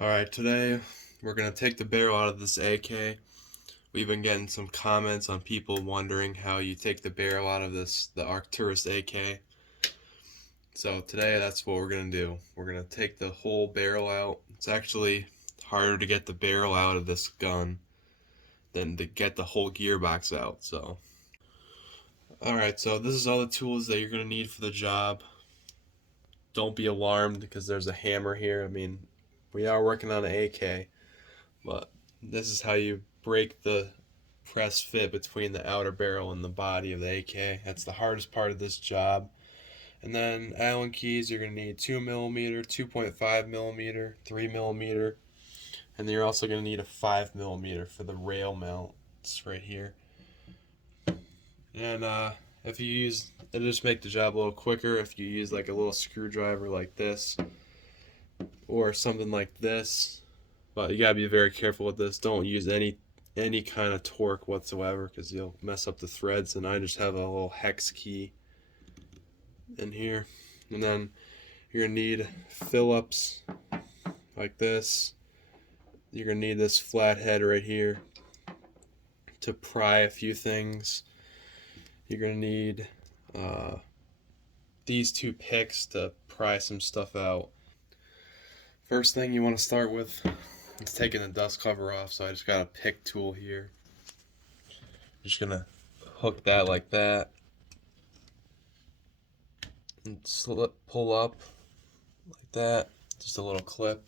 Alright, today we're going to take the barrel out of this AK. We've been getting some comments on people wondering how you take the barrel out of the Arcturus AK. So today that's what we're going to do. We're going to take the whole barrel out. It's actually harder to get the barrel out of this gun than to get the whole gearbox out. Alright, so this is all the tools that you're going to need for the job. Don't be alarmed because there's a hammer here. I mean, we are working on an AK, but this is how you break the press fit between the outer barrel and the body of the AK. That's the hardest part of this job. And then Allen keys, you're going to need 2mm, 2.5mm, 3mm, and then you're also going to need a 5mm for the rail mount. It's right here. And if you use, it'll just make the job a little quicker if you use like a little screwdriver like this or something like this. But you gotta be very careful with this. Don't use any kind of torque whatsoever because you'll mess up the threads. And I just have a little hex key in here. And then you're gonna need Phillips like this. You're gonna need this flathead right here to pry a few things. You're gonna need these two picks to pry some stuff out. First thing you want to start with is taking the dust cover off. So I just got a pick tool here. Just gonna hook that like that and pull up like that. Just a little clip.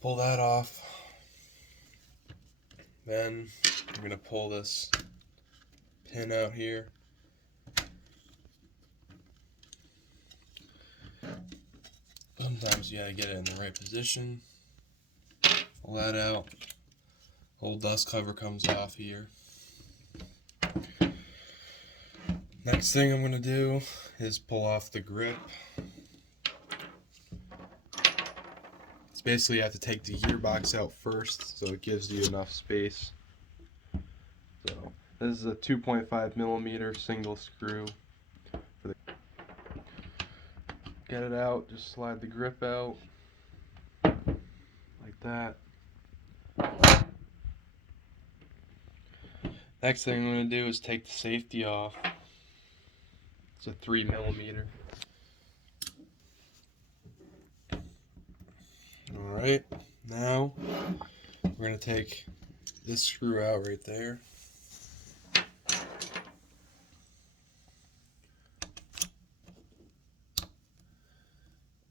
Pull that off. Then I'm gonna pull this pin out here. Sometimes you gotta get it in the right position. Pull that out. Whole dust cover comes off here. Next thing I'm gonna do is pull off the grip. It's basically you have to take the gearbox out first so it gives you enough space. So this is a 2.5mm single screw. Get it out, just slide the grip out like that. Next thing I'm going to do is take the safety off. It's a 3mm. Alright, now we're going to take this screw out right there.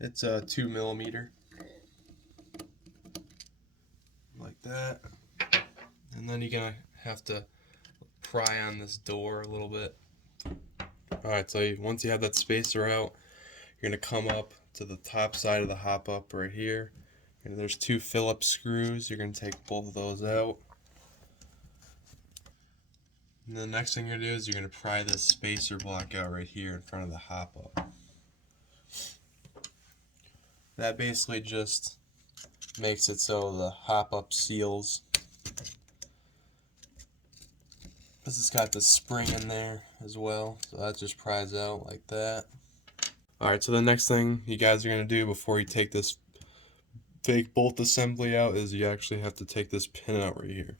It's a 2mm. Like that. And then you're going to have to pry on this door a little bit. Alright, so once you have that spacer out, you're going to come up to the top side of the Hopup right here. And there's two Phillips screws. You're going to take both of those out. And the next thing you're going to do is you're going to pry this spacer block out right here in front of the Hopup. That basically just makes it so the Hopup seals. This has got the spring in there as well, so that just pries out like that. Alright, so the next thing you guys are going to do before you take this fake bolt assembly out is you actually have to take this pin out right here.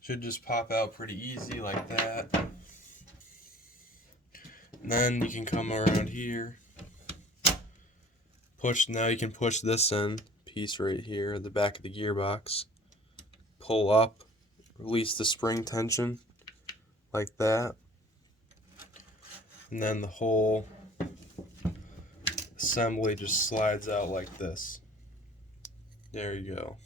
Should just pop out pretty easy like that. And then you can come around here. Now you can push this in piece right here at the back of the gearbox. Pull up, release the spring tension like that. And then the whole assembly just slides out like this. There you go.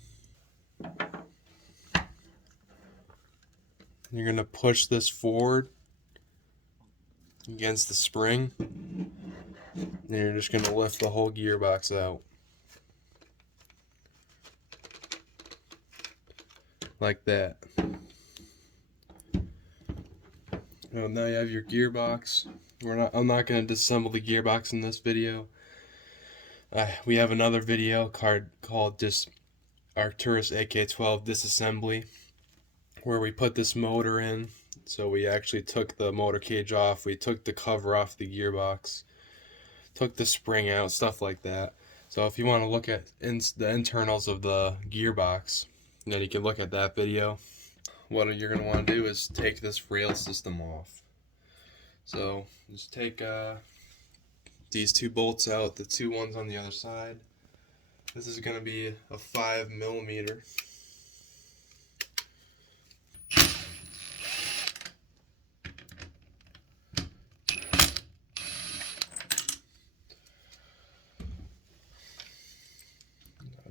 You're going to push this forward against the spring. And you're just going to lift the whole gearbox out. Like that. Well, now you have your gearbox. I'm not going to disassemble the gearbox in this video. We have another video called just Arcturus AK-12 disassembly, where we put this motor in So we actually took the motor cage off, we took the cover off the gearbox, took the spring out, stuff like that. So if you want to look at the internals of the gearbox, then you can look at that video. What you're going to want to do is take this rail system off. So just take these two bolts out, the two ones on the other side. This is going to be a 5mm.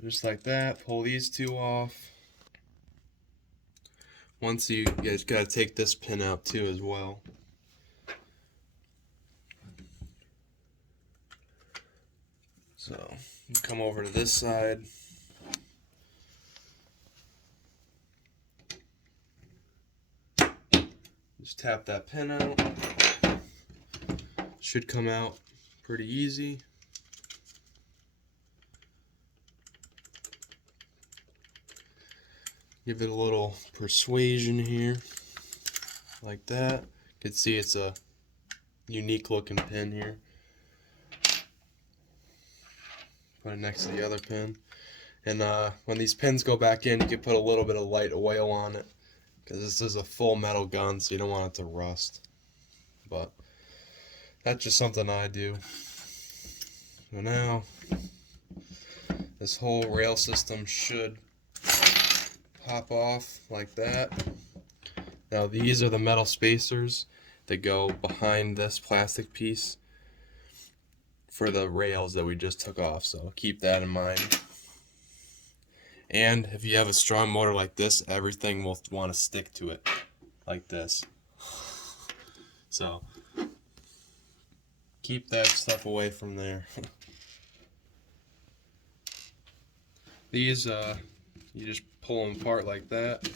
Just like that, pull these two off. Once you guys gotta take this pin out too as well. So come over to this side. Just tap that pin out. Should come out pretty easy. Give it a little persuasion here, like that. You can see it's a unique looking pin here. Put it next to the other pin. And when these pins go back in, you can put a little bit of light oil on it, because this is a full metal gun, so you don't want it to rust. But that's just something I do. So now, this whole rail system should pop off like that. Now these are the metal spacers that go behind this plastic piece for the rails that we just took off, so keep that in mind. And if you have a strong motor like this, everything will want to stick to it like this. So keep that stuff away from there. These you just pull them apart like that,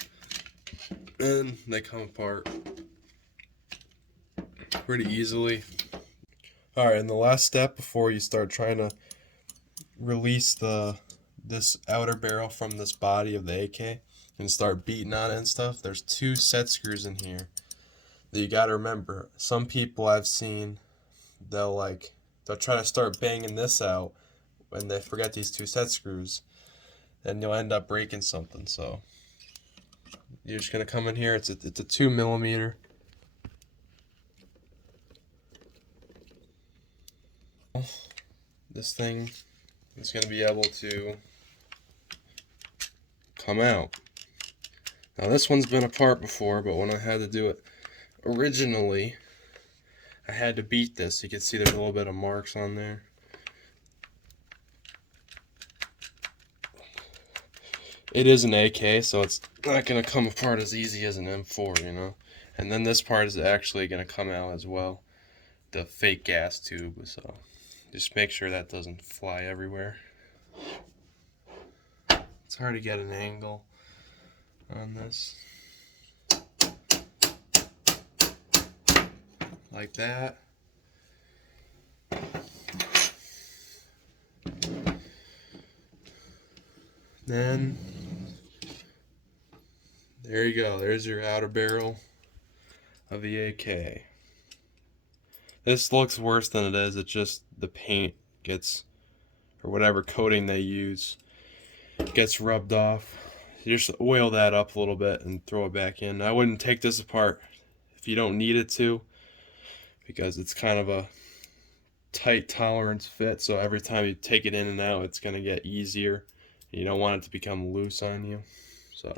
and they come apart pretty easily. Alright, and the last step before you start trying to release this outer barrel from this body of the AK and start beating on it and stuff, there's two set screws in here that you gotta remember. Some people I've seen, they'll try to start banging this out when they forget these two set screws, and you'll end up breaking something. So you're just gonna come in here. It's a 2mm. This thing is gonna be able to come out. Now this one's been apart before, but when I had to do it originally, I had to beat this. You can see there's a little bit of marks on there. It is an AK, so it's not going to come apart as easy as an M4, you know. And then this part is actually going to come out as well, the fake gas tube, so just make sure that doesn't fly everywhere. It's hard to get an angle on this. Like that. Then there you go. There's your outer barrel of the AK. This looks worse than it is. It's just the paint gets, or whatever coating they use, gets rubbed off. You just oil that up a little bit and throw it back in. I wouldn't take this apart if you don't need it to, because it's kind of a tight tolerance fit, so every time you take it in and out, it's going to get easier. You don't want it to become loose on you. So,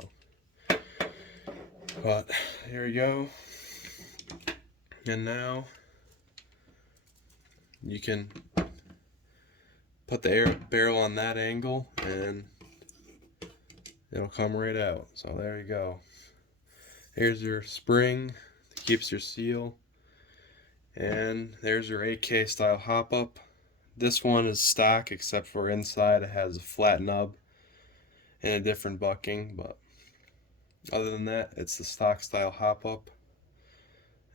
but here we go. And now you can put the air barrel on that angle and it'll come right out. So there you go. Here's your spring that keeps your seal. And there's your AK style Hopup. This one is stock, except for inside it has a flat nub and a different bucking, but other than that, it's the stock style Hopup.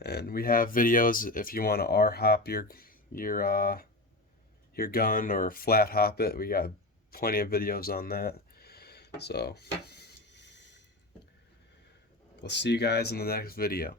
And we have videos if you want to R-hop your gun or flat hop it. We got plenty of videos on that. So we'll see you guys in the next video.